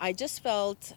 I just felt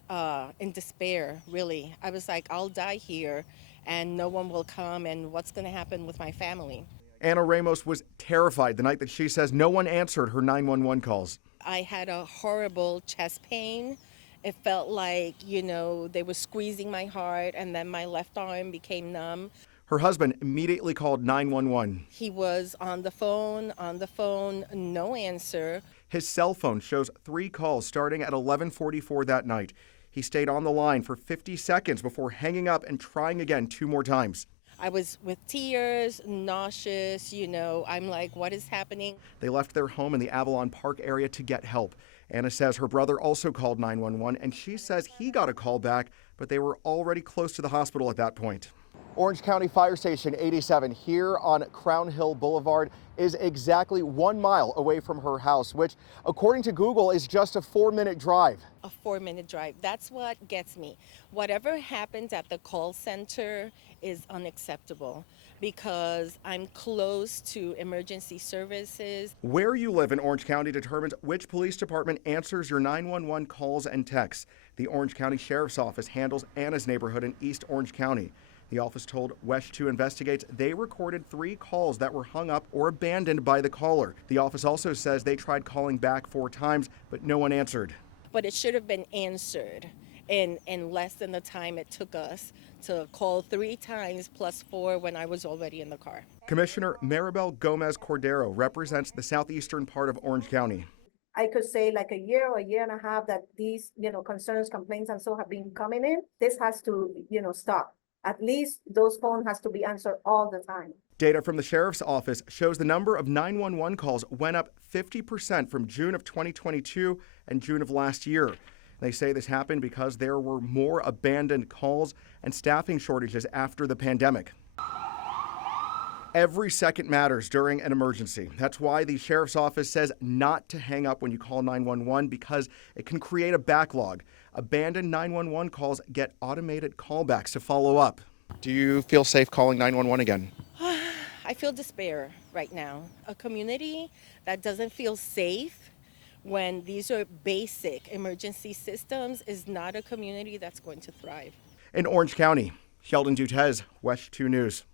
in despair, really. I was like, I'll die here and no one will come, and what's going to happen with my family? Anna Ramos was terrified the night that she says no one answered her 911 calls. I had a horrible chest pain. It felt like, they were squeezing my heart, and then my left arm became numb. Her husband immediately called 911. He was on the phone, no answer. His cell phone shows 3 calls starting at 11:44 that night. He stayed on the line for 50 seconds before hanging up and trying again 2 more times. I was with tears, nauseous, I'm like, what is happening? They left their home in the Avalon Park area to get help. Anna says her brother also called 911, and she says he got a call back, but they were already close to the hospital at that point. Orange County Fire Station 87 here on Crown Hill Boulevard is exactly 1 mile away from her house, which, according to Google, is just a 4-minute drive. A 4-minute drive. That's what gets me. Whatever happens at the call center is unacceptable because I'm close to emergency services. Where you live in Orange County determines which police department answers your 911 calls and texts. The Orange County Sheriff's Office handles Anna's neighborhood in East Orange County. The office told WESH 2 Investigates they recorded 3 calls that were hung up or abandoned by the caller. The office also says they tried calling back 4 times, but no one answered. But it should have been answered in less than the time it took us to call 3 times plus 4 when I was already in the car. Commissioner Maribel Gomez Cordero represents the southeastern part of Orange County. I could say like a year or a year and a half that these, concerns, complaints, and so have been coming in. This has to, stop. At least those phones has to be answered all the time. Data from the Sheriff's Office shows the number of 911 calls went up 50% from June of 2022 and June of last year. They say this happened because there were more abandoned calls and staffing shortages after the pandemic. Every second matters during an emergency. That's why the Sheriff's Office says not to hang up when you call 911 because it can create a backlog. Abandoned 911 calls get automated callbacks to follow up. Do you feel safe calling 911 again? I feel despair right now. A community that doesn't feel safe when these are basic emergency systems is not a community that's going to thrive. In Orange County, Sheldon Dutez, WESH 2 News.